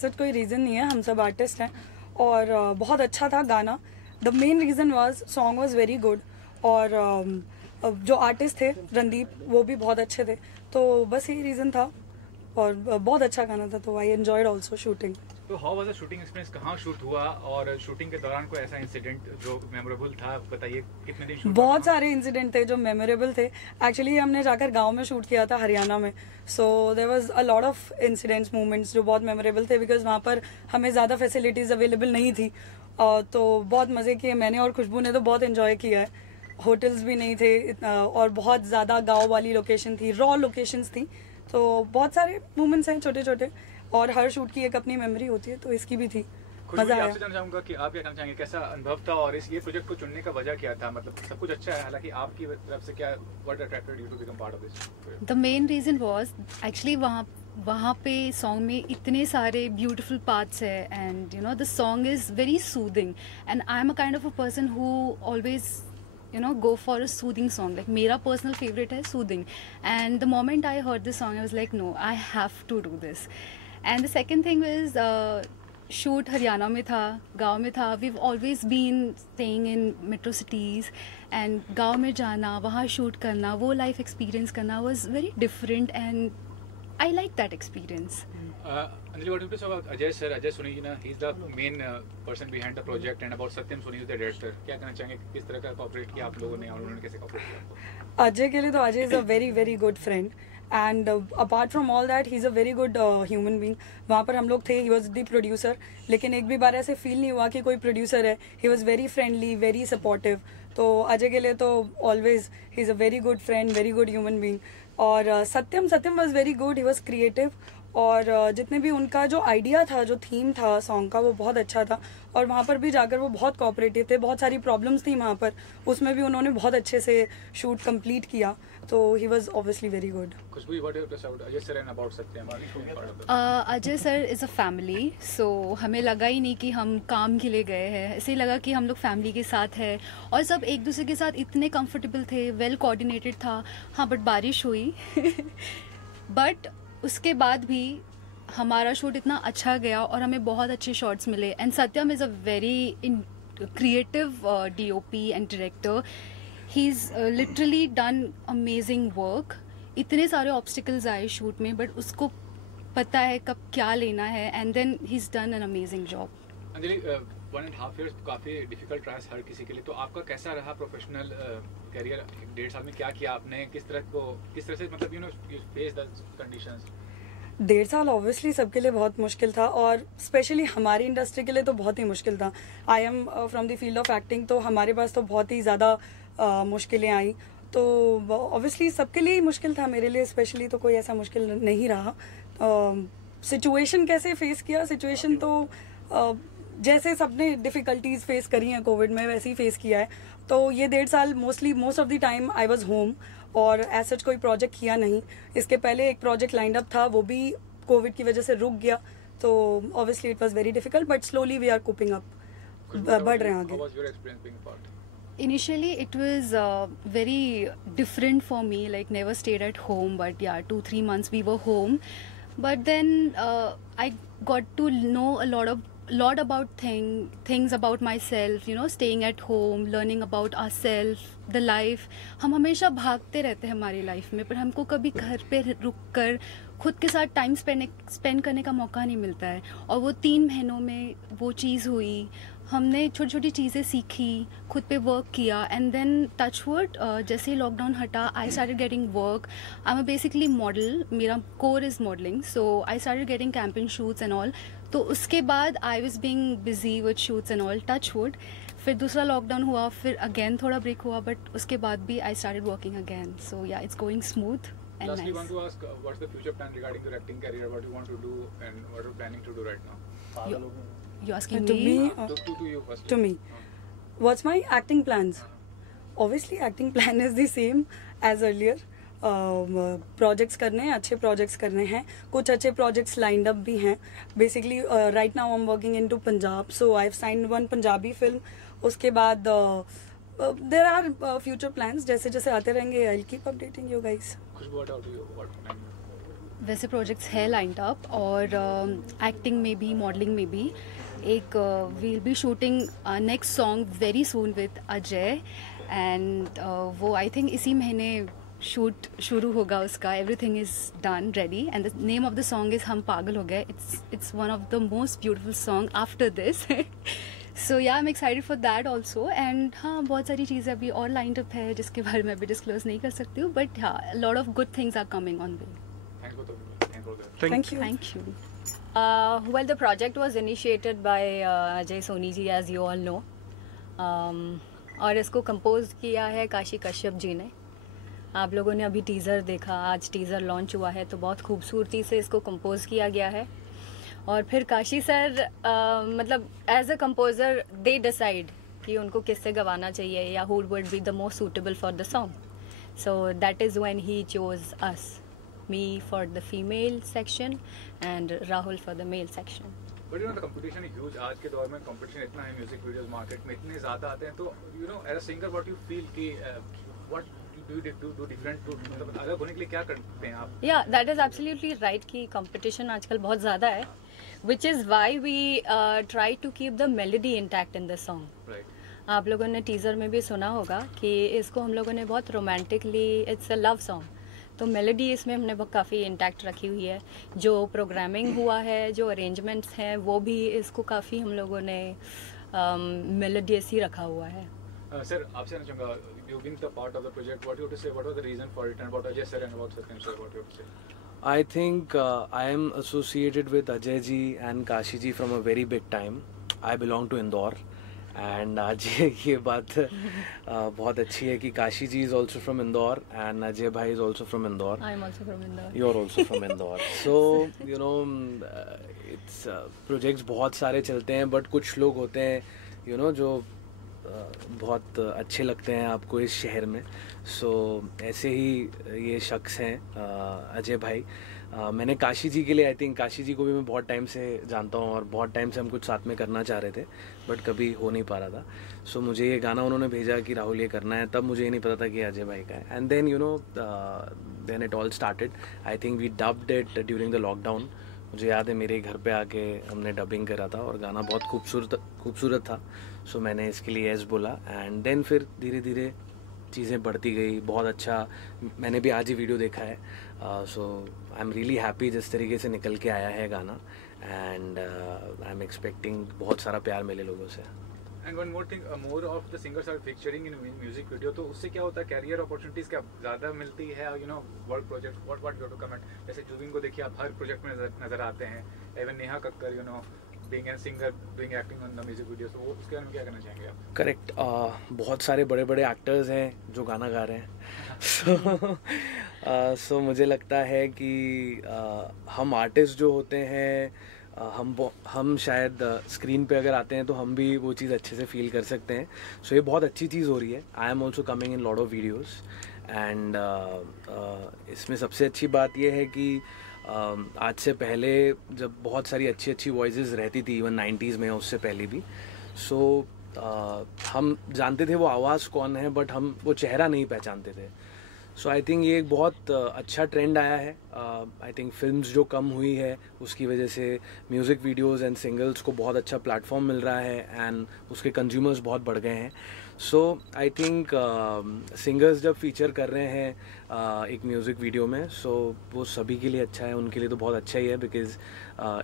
ऐसा कोई रीज़न नहीं है, हम सब आर्टिस्ट हैं और बहुत अच्छा था गाना। The main reason was song was very good और जो आर्टिस्ट थे रणदीप वो भी बहुत अच्छे थे, तो बस यही रीज़न था और बहुत अच्छा गाना था, तो आई एंजॉयड ऑल्सो शूटिंग। तो how was the shooting experience, कहाँ शूट हुआ और शूटिंग के दौरान कोई ऐसा इंसिडेंट जो मेमोरेबल था, बताइए कितने दिन शूट? बहुत सारे इंसिडेंट थे जो मेमोरेबल थे। एक्चुअली हमने जाकर गांव में शूट किया था हरियाणा में, so there was a lot of incidents moments जो बहुत मेमोरेबल थे बिकॉज वहाँ पर हमें ज़्यादा फैसिलिटीज़ अवेलेबल नहीं थी। तो बहुत मज़े किए मैंने और खुशबू ने, तो बहुत इन्जॉय किया है। होटल्स भी नहीं थे और बहुत ज़्यादा गाँव वाली लोकेशन थी, रॉ लोकेशंस थी, तो बहुत सारे मोमेंट्स हैं छोटे छोटे और हर शूट की एक अपनी मेमोरी होती है, तो इसकी भी थी, मजा आया। आपसे जानना चाहूंगा कि आप क्या कहना चाहेंगे, कैसा अनुभव था और इस ये प्रोजेक्ट को चुनने का वजह क्या था? मतलब सब कुछ अच्छा है, हालांकि आपकी तरफ से क्या what attracted you to become part of this? The main reason was actually वहाँ पे सॉन्ग में इतने सारे ब्यूटीफुल पार्ट्स है and you know the song is very soothing and I am a kind of a person who always go for a soothing song. Like मेरा personal favorite है soothing, and the moment I heard this song I was like no, I have to do this. And the second thing was shoot Haryana में था, गाँव में था. We've always been staying in metro cities and गाँव में जाना, वहाँ shoot करना, वो life experience करना was very different and I like that experience. Anjali, what do you say about Ajay sir? Ajay Soni ji, he is the main person behind the project, and about Satyam Soni is the director. क्या कहना चाहेंगे, किस तरह का cooperate किया आप लोगों ने और उन्होंने कैसे cooperate किया? अजय के लिए तो Ajay is a very very good friend and apart from all that he is a very good human being. वहाँ पर हम लोग थे, ही वॉज द प्रोड्यूसर, लेकिन एक भी बार ऐसे फील नहीं हुआ कि कोई प्रोड्यूसर है। He was very friendly, very supportive, तो अजय के लिए तो always he is a very good friend, very good human being. और Satyam was very good, he was creative और जितने भी उनका जो आइडिया था, जो थीम था सॉन्ग का, वो बहुत अच्छा था और वहाँ पर भी जाकर वो बहुत कोऑपरेटिव थे। बहुत सारी प्रॉब्लम्स थी वहाँ पर, उसमें भी उन्होंने बहुत अच्छे से शूट कंप्लीट किया, तो he was obviously very good. Ajay sir is a family, so हमें लगा ही नहीं कि हम काम के लिए गए हैं, ऐसे ही लगा कि हम लोग फैमिली के साथ है और सब एक दूसरे के साथ इतने कंफर्टेबल थे, वेल कोऑर्डिनेटेड था। हाँ बट बारिश हुई बट उसके बाद भी हमारा शूट इतना अच्छा गया और हमें बहुत अच्छे शॉट्स मिले and Satyam is a very creative DOP and director. He is literally done amazing work. इतने सारे ऑब्स्टिकल्स आए शूट में बट उसको पता है कब क्या लेना है and then he is done an amazing job. Anjali, 1.5 years काफ़ी डिफिकल्ट रहा है हर किसी के लिए, तो आपका कैसा रहा प्रोफेशनल करियर? 1.5 साल में क्या किया आपने, किस तरह से मतलब यू फेस द कंडीशंस? 1.5 साल ऑब्वियसली सबके लिए बहुत मुश्किल था और स्पेशली हमारी इंडस्ट्री के लिए तो बहुत ही मुश्किल था। I am from the field of acting, तो हमारे पास तो बहुत ही ज़्यादा मुश्किलें आई, तो ऑब्वियसली सबके लिए ही मुश्किल था। मेरे लिए स्पेशली तो कोई ऐसा मुश्किल नहीं रहा। सिचुएशन कैसे फेस किया, सिचुएशन तो जैसे सबने डिफ़िकल्टीज फेस करी हैं कोविड में वैसे ही फेस किया है। तो ये 1.5 साल most of the time I was home और एज सच कोई प्रोजेक्ट किया नहीं। इसके पहले एक प्रोजेक्ट लाइंड अप था, वो भी कोविड की वजह से रुक गया, तो obviously it was very difficult but slowly we are coping up, बढ़ रहे हैं आगे। Initially it was very different for me, like never stayed at home, but yeah 2-3 months we were home, but then I got to know a lot about things about myself, you know, staying at home, learning about ourselves, the life. हम हमेशा भागते रहते हैं हमारी life में, पर हमको कभी घर पे रुक कर खुद के साथ टाइम स्पेंड करने का मौका नहीं मिलता है। और वो 3 महीनों में वो चीज़ हुई, हमने छोटी छोटी चीज़ें सीखी, खुद पे वर्क किया एंड देन टचवुड जैसे ही लॉकडाउन हटा I started getting work. I am basically model, मेरा core is modelling, so I started getting camping shoots and all. तो उसके बाद I was being busy with shoots and all, touchwood. फिर दूसरा lockdown हुआ, फिर अगेन थोड़ा ब्रेक हुआ, बट उसके बाद भी आई स्टार्टेड वर्किंग अगेन, सो या it's going smooth and Lastly, nice. want to ask what's the future plan regarding your acting career? What you want to do and what you're planning to do right now? You asking To me? me, To you first. to me, what's my acting plans? Obviously acting plan is the same as earlier. Projects करने हैं, अच्छे projects करने हैं, कुछ अच्छे projects lined up भी हैं। Basically right now I am working into Punjab, so I have signed one Punjabi film. उसके बाद देयर आर फ्यूचर प्लान्स, जैसे जैसे आते रहेंगे I will keep updating you guys. Khushbu, what about you? What plan? वैसे projects है लाइंड अप, और acting में भी, मॉडलिंग में भी. एक will be shooting next song very soon with Ajay, and वो आई थिंक इसी महीने शूट शुरू होगा उसका. Everything is done ready, and the name of the song is Hum Pagal Ho Gaye. It's one of the most beautiful song after this. So yeah I am excited for that also. And हाँ, बहुत सारी चीज़ें अभी और लाइंड अप है जिसके बारे में अभी डिस्क्लोज नहीं कर सकती हूँ, बट हाँ, lot of good things are coming on way. Thank you. Thank you. Well, the project was initiated by Ajay Soni ji, as you all know. और इसको कंपोज किया है काशी कश्यप जी ने. आप लोगों ने अभी टीज़र देखा, आज टीज़र लॉन्च हुआ है, तो बहुत खूबसूरती से इसको कंपोज किया गया है. और फिर काशी सर मतलब as a composer they decide कि उनको किससे गवाना चाहिए या who would be the most suitable for the song. So that is when he chose us, me for the female section and Rahul for the male section. But the competition is huge. आज के दौर में competition इतना है, music videos market में इतने ज़्यादा आते हैं, तो as a singer what you feel कि what do you do different to, मतलब अलग होने के लिए क्या करते हैं आप? Yeah, that is absolutely right कि competition आजकल बहुत ज़्यादा है, which is why we try to keep the melody intact in the song. Right. आप लोगों ने टीज़र में भी सुना होगा कि इसको हम लोगों ने बहुत romantically, it's a love song, तो मेलोडी इसमें हमने काफ़ी इंटैक्ट रखी हुई है. जो प्रोग्रामिंग हुआ है, जो अरेंजमेंट्स हैं, वो भी इसको काफ़ी हम लोगों ने मेलोडियस ही रखा हुआ है. सर आपसे ना चाहूँगा, you being the part of the project, what you to say, what was the reason for it, and about Ajay sir and about Satyam sir, what you to say? I think I am associated with Ajay ji and Kashi ji from a very big time. I belong to Indore. And आज ये बात बहुत अच्छी है कि Kashi ji is also from Indore and Ajay भाई is also from Indore. I am also from Indore. You are also from Indore. So you know it's projects बहुत सारे चलते हैं, बट कुछ लोग होते हैं जो बहुत अच्छे लगते हैं आपको इस शहर में. सो ऐसे ही ये शख्स हैं अजय भाई. मैंने काशी जी के लिए, आई थिंक काशी जी को भी मैं बहुत टाइम से जानता हूँ और बहुत टाइम से हम कुछ साथ में करना चाह रहे थे, बट कभी हो नहीं पा रहा था. सो मुझे ये गाना उन्होंने भेजा कि राहुल ये करना है, तब मुझे ये नहीं पता था कि अजय भाई का है. And then then it all started. I think we dubbed it during the lockdown. मुझे याद है मेरे घर पे आके हमने डबिंग करा था और गाना बहुत खूबसूरत था. सो मैंने इसके लिए यस बोला, एंड देन फिर धीरे धीरे चीज़ें बढ़ती गई. बहुत अच्छा, मैंने भी आज ही वीडियो देखा है. सो आई एम रियली हैप्पी जिस तरीके से निकल के आया है गाना, एंड आई एम एक्सपेक्टिंग बहुत सारा प्यार मिले लोगों से. And one more thing, more of the singers are featuring in music video, तो उससे क्या होता है, कैरियर अपॉर्चुनिटीज क्या ज़्यादा मिलती है, work project, what you to comment. जैसे जुबिन को देखिए, आप हर प्रोजेक्ट में नजर आते हैं. Even Neha Kakkar being a singer, doing acting on the music videos, तो उसके बारे में क्या कहना चाहेंगे आप? करेक्ट. बहुत सारे बड़े बड़े एक्टर्स हैं जो गाना गा रहे हैं. सो मुझे लगता है कि हम आर्टिस्ट जो होते हैं, हम शायद स्क्रीन पे अगर आते हैं तो हम भी वो चीज़ अच्छे से फील कर सकते हैं. सो ये बहुत अच्छी चीज़ हो रही है. आई am also coming in lot of videos, and इसमें सबसे अच्छी बात यह है कि आज से पहले जब बहुत सारी अच्छी अच्छी वॉइसेस रहती थी, इवन 90s में, उससे पहले भी, सो हम जानते थे वो आवाज़ कौन है, बट हम वो चेहरा नहीं पहचानते थे. सो आई थिंक ये एक बहुत अच्छा ट्रेंड आया है. आई थिंक फिल्म्स जो कम हुई है उसकी वजह से म्यूज़िक वीडियोज़ एंड सिंगल्स को बहुत अच्छा प्लेटफॉर्म मिल रहा है, एंड उसके कंज्यूमर्स बहुत बढ़ गए हैं. सो आई थिंक सिंगर्स जब फीचर कर रहे हैं एक म्यूज़िक वीडियो में, सो वो सभी के लिए अच्छा है. उनके लिए तो बहुत अच्छा ही है, because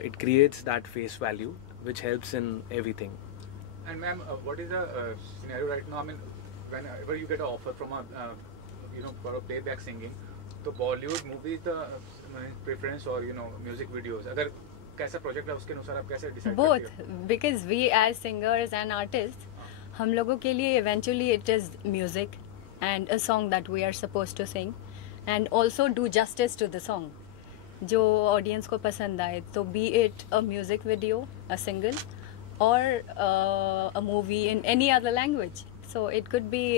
it creates that face value which helps in everything. And ma'am, what is the scenario right now? I mean, whenever you get a offer from for a playback singing, तो बॉलीवुड मूवीज द प्रेफरेंस और music videos, अगर कैसा project है उसके अनुसार आप कैसे decide करते हो? Both, because we as singers and artist, हम लोगों के लिए eventually it is music and a song that we are suppose to sing, and also do justice to the song जो ऑडियंस को पसंद आए. तो be it a music video, a single, और a movie in any other language. So it could be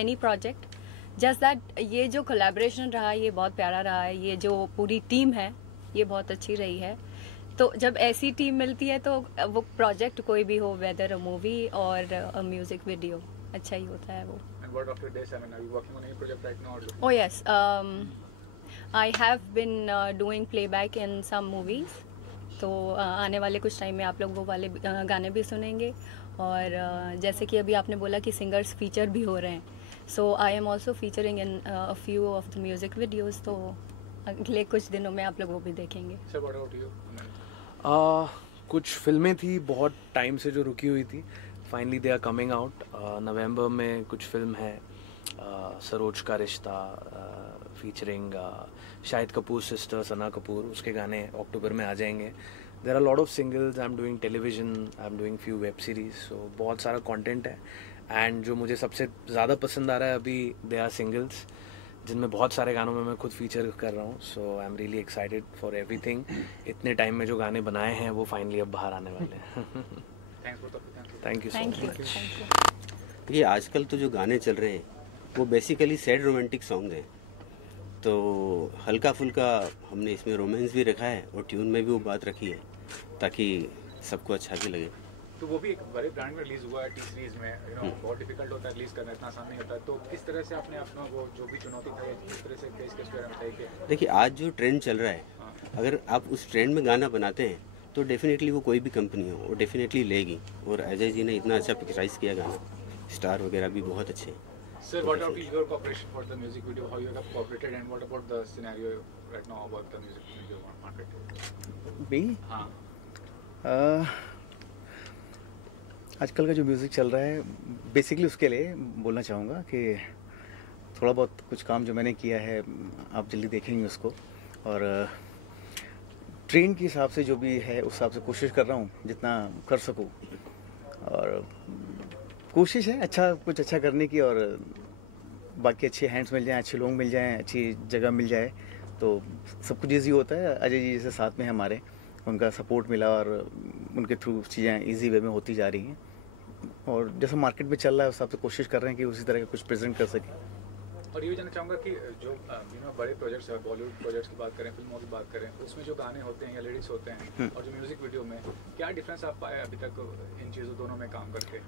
any project. Just that ये जो collaboration रहा ये बहुत प्यारा रहा है. ये जो पूरी टीम है ये बहुत अच्छी रही है. तो जब ऐसी टीम मिलती है तो वो प्रोजेक्ट कोई भी हो, वेदर अ मूवी और अ म्यूजिक वीडियो, अच्छा ही होता है वो. And what after this? I mean, are you working on any project right now? Oh yes, I have been doing playback in some movies, तो आने वाले कुछ टाइम में आप लोग वो वाले गाने भी सुनेंगे। और जैसे कि अभी आपने बोला कि सिंगर्स फीचर भी हो रहे हैं, so I am also featuring in a few of the music videos, तो अगले कुछ दिनों में आप लोग वो भी देखेंगे। Sir, what about you? कुछ फिल्में थी बहुत टाइम से जो रुकी हुई थी, finally they are coming out. November में कुछ फिल्म है, सरोज का रिश्ता फीचरिंग शाहिद कपूर सिस्टर सना कपूर, उसके गाने अक्टूबर में आ जाएंगे। There are lot of singles, I am doing television, I am doing few web series, so बहुत सारा कंटेंट है। एंड जो मुझे सबसे ज़्यादा पसंद आ रहा है अभी, दे आर सिंगल्स जिनमें बहुत सारे गानों में मैं खुद फीचर कर रहा हूँ। So I am really excited for everything. इतने टाइम में जो गाने बनाए हैं वो फाइनली अब बाहर आने वाले हैं। Thank you so much. ये आजकल तो जो गाने चल रहे हैं वो बेसिकली सैड रोमांटिक सॉन्ग हैं, तो हल्का फुल्का हमने इसमें रोमांस भी रखा है और ट्यून में भी वो बात रखी है ताकि सबको अच्छा भी लगे। तो वो भी एक बड़े ब्रांड में रिलीज हुआ है टी सीरीज में, बहुत डिफिकल्ट होता है रिलीज करना, इतना आसान नहीं होता है। तो किस तरह से आपने अपना वो जो भी चुनौती था किस तरह से फेस किया बताइए। देखिए, आज जो ट्रेंड चल रहा है, अगर आप उस ट्रेंड में गाना बनाते हैं तो डेफिनेटली वो कोई भी कंपनी हो वो डेफिनेटली लेगी। और अजय जी ने इतना अच्छा पिक्चराइज किया गाना, स्टार वगैरह भी बहुत अच्छे हैं। Sir, what about your cooperation for the music video? How you have cooperated, and what about the scenario right now about the music video market? Me? हाँ। आजकल का जो म्यूज़िक चल रहा है, बेसिकली उसके लिए बोलना चाहूँगा कि थोड़ा बहुत कुछ काम जो मैंने किया है आप जल्दी देखेंगे उसको, और ट्रेंड के हिसाब से जो भी है उस हिसाब से कोशिश कर रहा हूँ जितना कर सकूँ। और कोशिश है कुछ अच्छा करने की, और बाकी अच्छे हैंड्स मिल जाएं, अच्छे लोग मिल जाएं, अच्छी जगह मिल जाए तो सब कुछ ईजी होता है। अजय जी जैसे साथ में हमारे, उनका सपोर्ट मिला और उनके थ्रू चीज़ें इजी वे में होती जा रही हैं, और जैसा मार्केट में चल रहा है उस हिसाब से कोशिश कर रहे हैं कि उसी तरह का कुछ प्रेजेंट कर सकें। और ये जानना चाहूँगा कि जो बड़े प्रोजेक्ट्स है, बॉलीवुड प्रोजेक्ट्स की बात करें, फिल्मों की बात करें, उसमें जो गाने होते हैं या लिरिक्स होते हैं और जो म्यूजिक वीडियो में, क्या डिफरेंस आप पाए अभी तक इन चीज़ों दोनों में काम करके?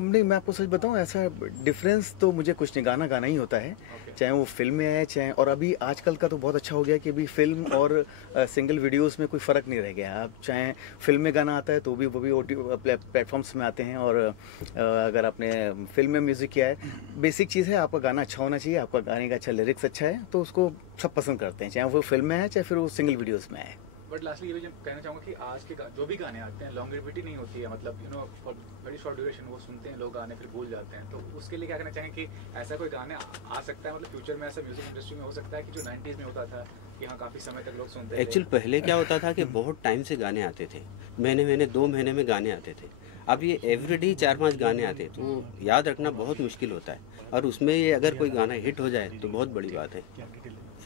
नहीं, मैं आपको सच बताऊं, ऐसा डिफरेंस तो मुझे कुछ नहीं, गाना गाना ही होता है, चाहे वो फिल्म में है चाहे, और अभी आजकल का तो बहुत अच्छा हो गया कि अभी फिल्म और सिंगल वीडियोस में कोई फ़र्क नहीं रह गया। अब चाहे फिल्म में गाना आता है तो वो भी प्लेटफॉर्म्स में आते हैं, और अगर आपने फिल्म में म्यूज़िक किया है, बेसिक चीज़ है आपका गाना अच्छा होना चाहिए, आपका गाने का अच्छा लिरिक्स अच्छा है तो उसको सब पसंद करते हैं, चाहे वो फिल्म में है चाहे फिर वो सिंगल वीडियोस में है। बट लास्टली ये भी कहना चाहूँगा कि आज के जो भी गाने आते हैं लॉन्गेविटी नहीं होती है, मतलब फॉर वेरी शॉर्ट ड्यूरेशन वो सुनते हैं लोग गाने फिर भूल जाते हैं। तो उसके लिए क्या कहना चाहेंगे कि ऐसा कोई गाने आ सकता है, मतलब फ्यूचर में ऐसा म्यूजिक इंडस्ट्री में हो सकता है कि जो 90s में होता था कि हाँ काफ़ी समय तक लोग सुनते थे। एक्चुअल पहले क्या होता था कि बहुत टाइम से गाने आते थे, महीने 2 महीने में गाने आते थे। अब ये एवरीडे 4-5 गाने आते हैं तो याद रखना बहुत मुश्किल होता है, और उसमें ये अगर कोई गाना हिट हो जाए तो बहुत बड़ी बात है,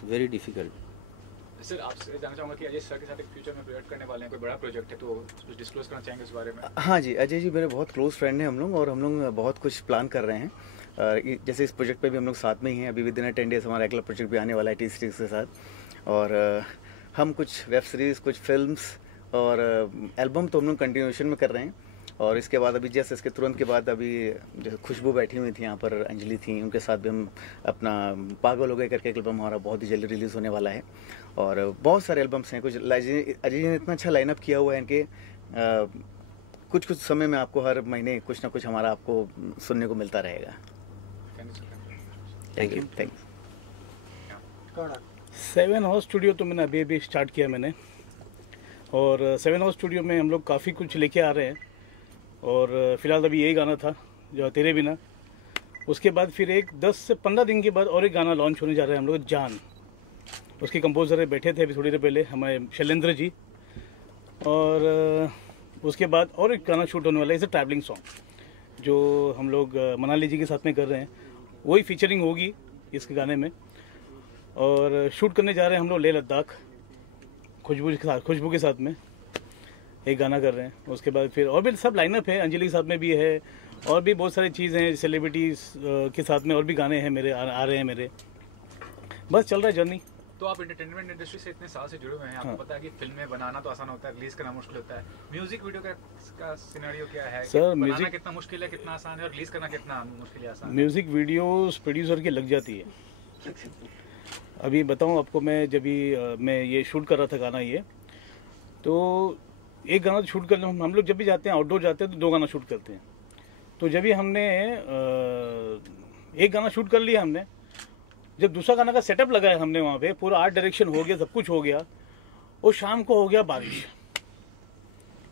वेरी डिफिकल्ट। सर, आपसे जानना चाहूँगा कि अजय सर के साथ एक फ्यूचर में प्रोजेक्ट करने वाले हैं, कोई बड़ा प्रोजेक्ट है तो कुछ डिस्क्लोज करना चाहेंगे उस बारे में? हाँ जी, अजय जी मेरे बहुत क्लोज फ्रेंड हैं हम लोग, और हम लोग बहुत कुछ प्लान कर रहे हैं। जैसे इस प्रोजेक्ट पे भी हम लोग साथ में ही हैं, अभी विदिन 10 डेज हमारा अगला प्रोजेक्ट भी आने वाला है टी सीरीज के साथ, और हम कुछ वेब सीरीज़, कुछ फिल्म्स और एल्बम तो हम लोग कंटिन्यूएशन में कर रहे हैं। और इसके बाद अभी जैसे इसके तुरंत के बाद अभी जैसे खुशबू बैठी हुई थी यहाँ पर, अंजलि थी, उनके साथ भी हम अपना पागल हो गए करके एक एल्बम हमारा बहुत ही जल्दी रिलीज़ होने वाला है। और बहुत सारे एल्बम्स हैं, कुछ अजय जी ने इतना अच्छा लाइनअप किया हुआ है इनके, कुछ समय में आपको हर महीने कुछ ना कुछ हमारा आपको सुनने को मिलता रहेगा। Thank you. 7 हाउस स्टूडियो तो मैंने अभी स्टार्ट किया मैंने, और 7 हाउस स्टूडियो में हम लोग काफ़ी कुछ लेके आ रहे हैं, और फिलहाल अभी यही गाना था जो तेरे बिना। उसके बाद फिर एक 10 से 15 दिन के बाद और एक गाना लॉन्च होने जा रहा है हम लोग, जान। उसके कंपोजर बैठे थे अभी थोड़ी देर पहले हमारे शैलेंद्र जी, और उसके बाद और एक गाना शूट होने वाला है, इसे ट्रैवलिंग सॉन्ग जो हम लोग मनाली जी के साथ में कर रहे हैं, वही फीचरिंग होगी इसके गाने में। और शूट करने जा रहे हैं हम लोग लेह लद्दाख, खुशबू के साथ में एक गाना कर रहे हैं। उसके बाद फिर और भी सब लाइनअप है, अंजलि के साथ में भी है, और भी बहुत सारी चीज़ें हैं, सेलिब्रिटीज़ के साथ में और भी गाने हैं मेरे आ रहे हैं मेरे, बस चल रहा है जर्नी। तो आप एंटरटेनमेंट इंडस्ट्री से इतने साल से जुड़े हुए हैं, आपको पता है कि फिल्में बनाना तो आसान होता है, रिलीज करना मुश्किल होता है। म्यूजिक वीडियो का सिनेरियो क्या है सर? बनाना कितना मुश्किल है, कितना आसान है, और रिलीज करना कितना मुश्किल है, आसान? म्यूजिक वीडियोस प्रोड्यूसर की लग जाती है, अभी बताऊं आपको, मैं जब भी मैं ये शूट कर रहा था गाना ये, तो एक गाना शूट करने हम लोग जब भी जाते हैं आउटडोर जाते हैं तो 2 गाना शूट करते हैं। तो जब भी हमने एक गाना शूट कर लिया हमने, जब दूसरा गाना का सेटअप लगाया हमने वहाँ पे, पूरा आर्ट डायरेक्शन हो गया, सब कुछ हो गया, और शाम को हो गया बारिश।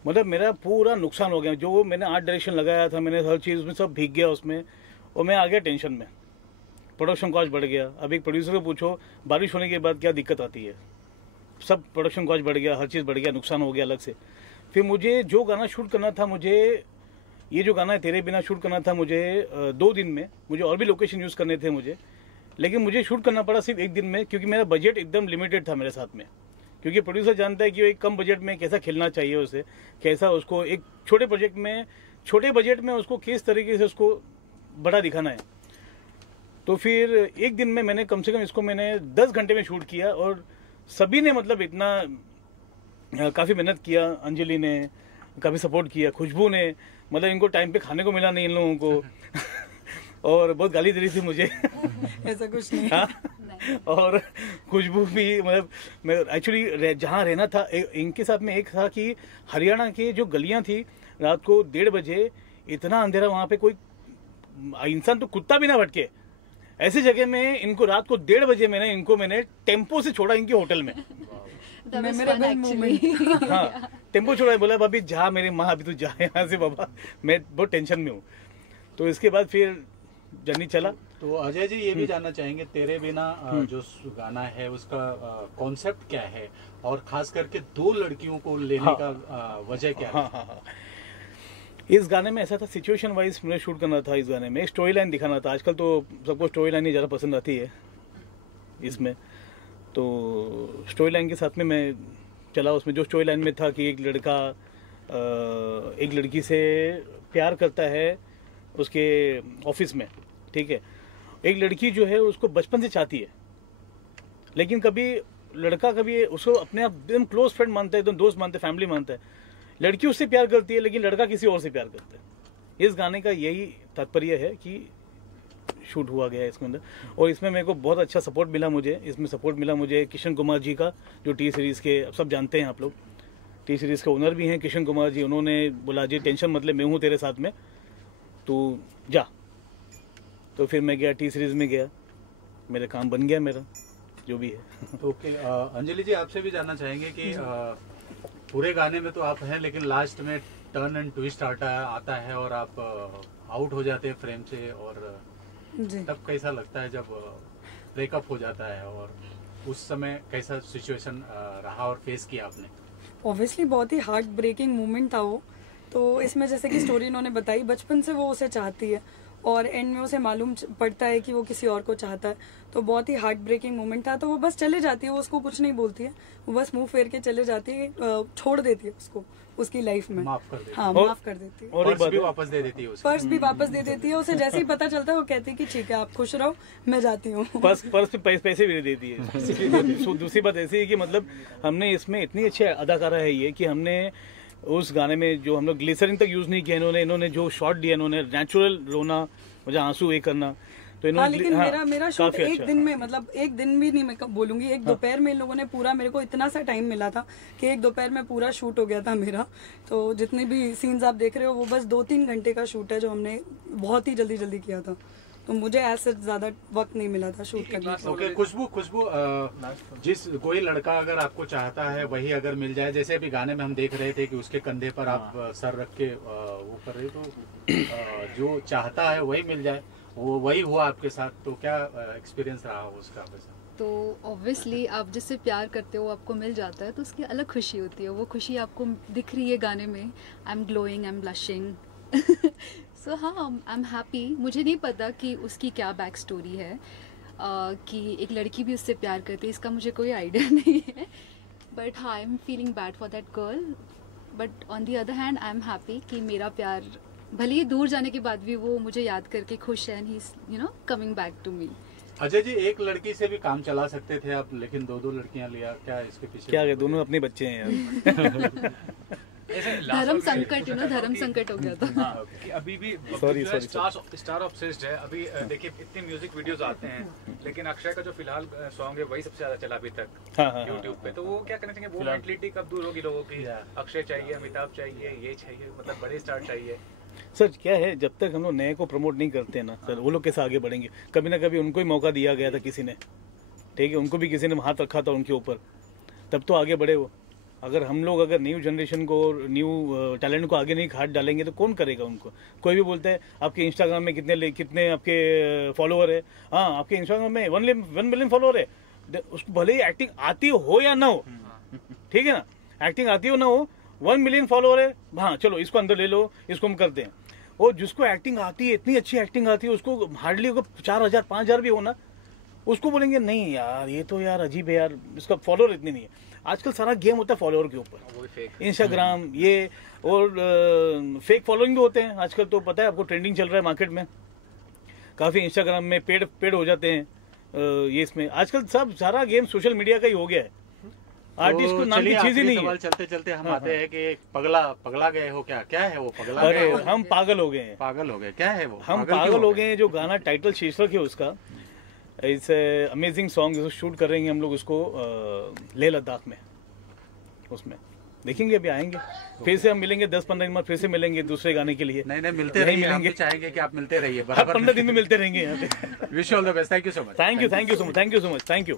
मतलब मेरा पूरा नुकसान हो गया, जो मैंने आर्ट डायरेक्शन लगाया था, मैंने हर चीज़ में सब भीग गया उसमें, और मैं आ गया टेंशन में, प्रोडक्शन कॉस्ट बढ़ गया। अब एक प्रोड्यूसर को पूछो बारिश होने के बाद क्या दिक्कत आती है, सब प्रोडक्शन कॉस्ट बढ़ गया, हर चीज़ बढ़ गया, नुकसान हो गया अलग से। फिर मुझे जो गाना शूट करना था, मुझे ये जो गाना है तेरे बिना शूट करना था मुझे 2 दिन में, मुझे और भी लोकेशन यूज़ करने थे मुझे, लेकिन मुझे शूट करना पड़ा सिर्फ 1 दिन में, क्योंकि मेरा बजट एकदम लिमिटेड था मेरे साथ में। क्योंकि प्रोड्यूसर जानता है कि एक कम बजट में कैसा खेलना चाहिए उसे, कैसा उसको एक छोटे प्रोजेक्ट में, छोटे बजट में उसको किस तरीके से उसको बड़ा दिखाना है। तो फिर 1 दिन में मैंने कम से कम इसको मैंने 10 घंटे में शूट किया, और सभी ने मतलब इतना काफ़ी मेहनत किया। अंजलि ने काफ़ी सपोर्ट किया, खुशबू ने, मतलब इनको टाइम पे खाने को मिला नहीं इन लोगों को और बहुत गाली दे रही थी मुझे ऐसा कुछ नहीं। हाँ? और खुशबू भी, मतलब मैं एक्चुअली जहाँ रहना था इनके साथ में एक था कि हरियाणा के जो गलियाँ थी, रात को 1:30 बजे इतना अंधेरा, वहाँ पे कोई इंसान तो कुत्ता भी ना भटके, ऐसी जगह में इनको रात को 1:30 बजे मैंने टेम्पो से छोड़ा इनके होटल में। हाँ, टेम्पो छोड़ा, बोला भाभी जा मेरी माँ, अभी तू जा यहाँ से बाबा, मैं बहुत टेंशन में हूँ। तो इसके बाद फिर जर्नी चला। तो अजय जी ये भी जानना चाहेंगे, तेरे बिना जो गाना है उसका कॉन्सेप्ट क्या है, और खास करके 2 लड़कियों को लेने का वजह क्या है? हाँ। इस गाने में ऐसा था, सिचुएशन वाइज मुझे शूट करना था। इस गाने में स्टोरी लाइन दिखाना था। आजकल तो सबको स्टोरी लाइन ही ज़्यादा पसंद आती है इसमें, तो स्टोरी लाइन के साथ में मैं चला। उसमें जो स्टोरी लाइन में था कि एक लड़का एक लड़की से प्यार करता है उसके ऑफिस में, ठीक है। एक लड़की जो है उसको बचपन से चाहती है, लेकिन कभी लड़का कभी उसको अपने आप एकदम क्लोज फ्रेंड मानता है, एकदम दोस्त मानता है, फैमिली मानता है। लड़की उससे प्यार करती है, लेकिन लड़का किसी और से प्यार करता है। इस गाने का यही तात्पर्य है कि शूट हुआ गया है इसके अंदर। और इसमें मेरे को बहुत अच्छा सपोर्ट मिला मुझे। इसमें सपोर्ट मिला मुझे किशन कुमार जी का, जो टी सीरीज़ के सब जानते हैं आप लोग, टी सीरीज़ के ओनर भी हैं किशन कुमार जी। उन्होंने बोला जी टेंशन मतलब मैं हूँ तेरे साथ में, तू जा। तो फिर मैं गया, टी सीरीज़ में गया, मेरा काम बन गया मेरा जो भी है। ओके, अंजलि जी आपसे भी जानना चाहेंगे कि पूरे गाने में तो आप हैं, लेकिन लास्ट में टर्न एंड ट्विस्ट आता है और आप आउट हो जाते हैं फ्रेम से, और तब कैसा लगता है जब ब्रेकअप हो जाता है, और उस समय कैसा सिचुएशन रहा और फेस किया आपने? ऑब्वियसली बहुत ही हार्ट ब्रेकिंग मोमेंट था वो। तो इसमें जैसे कि स्टोरी इन्होंने बताई, बचपन से वो उसे चाहती है और एंड में उसे मालूम पड़ता है कि वो किसी और को चाहता है। तो बहुत ही हार्ट ब्रेकिंग मोमेंट था। तो वो बस चले जाती है, वो उसको कुछ नहीं बोलती है, वो बस मुंह फेर के चले जाती है, छोड़ देती है उसको उसकी लाइफ में। माफ कर देती है। हाँ, माफ कर देती है। और पर्स भी वापस दे देती है उसको। पर्स भी वापस दे देती है उसे। जैसे ही पता चलता है वो कहती है कि ठीक है आप खुश रहो, मैं जाती हूँ। पर्स पे पैसे भी दे देती है। दूसरी बात ऐसी है कि मतलब हमने इसमें इतनी अच्छी अदाकारा है ये कि हमने उस गाने में जो हम लोग ग्लिसरीन तक यूज नहीं किया, इन्होंने जो शॉट दिया, इन्होंने नेचुरल रोना, मुझे आंसू ये करना, तो हाँ, लेकिन मेरा शूट एक अच्छा। दिन में, मतलब एक दिन भी नहीं मैं बोलूंगी, एक दोपहर में इन लोगों ने पूरा, मेरे को इतना सा टाइम मिला था कि एक दोपहर में पूरा शूट हो गया था मेरा। तो जितने भी सीन्स आप देख रहे हो वो बस 2-3 घंटे का शूट है जो हमने बहुत ही जल्दी किया था। तो मुझे ऐसे ज्यादा वक्त नहीं मिला था शूट करने का। ओके, खुशबू जिस कोई लड़का अगर आपको चाहता है वही अगर मिल जाए, जैसे अभी गाने में हम देख रहे थे कि उसके कंधे पर आप सर रख के वो कर रहे, तो जो चाहता है वही मिल जाए, वो वही हुआ आपके साथ, तो क्या एक्सपीरियंस रहा उसका आपके साथ? तो ऑब्वियसली आप जिससे प्यार करते हो आपको मिल जाता है तो उसकी अलग खुशी होती है। वो खुशी आपको दिख रही है गाने में। I am glowing, I am blushing. So हाँ, आई एम हैप्पी। मुझे नहीं पता कि उसकी क्या बैक स्टोरी है, कि एक लड़की भी उससे प्यार करती है, इसका मुझे कोई आइडिया नहीं है। बट हाँ, I am feeling bad for that girl, but on the other hand I am happy कि मेरा प्यार भले ही दूर जाने के बाद भी वो मुझे याद करके खुश है, and he is coming back to me. Ajay ji, एक लड़की से भी काम चला सकते थे आप, लेकिन 2 लड़कियां लिया, क्या इसके पीछे? क्या दोनों अपने बच्चे हैं यार। धर्म संकट, धर्म संकट हो गया था। कि अभी भी Sorry. स्टार ऑब्सेस्ड है। अभी देखिए इतने म्यूजिक वीडियोस आते हैं, लेकिन अक्षय का जो फिलहाल सॉन्ग है वही सबसे ज्यादा चला अभी तक यूट्यूब पे। तो वो क्या करना चाहिए, वो मेंटलिटी कब दूर होगी लोगों की, अक्षय चाहिए, अमिताभ चाहिए, ये चाहिए, मतलब बड़े स्टार चाहिए? सर क्या है, जब तक हम लोग नए को प्रमोट नहीं करते हैं ना सर, वो लोग कैसे आगे बढ़ेंगे? कभी ना कभी उनको ही मौका दिया गया था किसी ने, ठीक है, उनको भी किसी ने हाथ रखा था उनके ऊपर, तब तो आगे बढ़े वो। अगर हम लोग अगर न्यू जनरेशन को, न्यू टैलेंट को आगे नहीं हाथ डालेंगे तो कौन करेगा उनको? कोई भी बोलता है आपके इंस्टाग्राम में कितने आपके फॉलोअर है, हाँ आपके इंस्टाग्राम में 1 मिलियन फॉलोअर है, उसको भले ही एक्टिंग आती हो या ना हो, ठीक है ना, एक्टिंग आती हो ना हो, 1 मिलियन फॉलोअर है, हाँ चलो इसको अंदर ले लो, इसको हम करते हैं। और जिसको एक्टिंग आती है, इतनी अच्छी एक्टिंग आती है, उसको हार्डली अगर 4,000 5,000 भी हो ना, उसको बोलेंगे नहीं यार ये तो यार अजीब है यार, इसका फॉलोअर इतनी नहीं है। आजकल सारा गेम होता है फॉलोअर के ऊपर, इंस्टाग्राम ये, और फेक फॉलोइंग भी होते हैं आजकल। तो पता है आपको, ट्रेंडिंग चल रहा है मार्केट में, काफ़ी इंस्टाग्राम में पेड हो जाते हैं ये, इसमें आजकल सब सारा गेम सोशल मीडिया का ही हो गया है। आर्टिस्ट को नाम की चीज ही नहीं है। चलते चलते हम आते हैं कि पगला गए हो, क्या है वो पगला? अरे हम पागल हो गए हैं। पागल हो गए, क्या है वो? हम पागल हो गए हैं। जो गाना टाइटल शीर्षक है उसका, इट्स अमेजिंग सॉन्ग, जो शूट कर रहे हैं हम लोग उसको लेह लद्दाख में, उसमें देखेंगे, अभी आएंगे फिर से, हम मिलेंगे 10-15 दिन बाद, फिर से मिलेंगे दूसरे गाने के लिए। नहीं मिलते रहिए, हम भी चाहेंगे कि आप मिलते रहिए, 15 दिन में मिलते रहेंगे यहाँ पे। Wish you all the best, thank you so much. Thank you so much, thank you.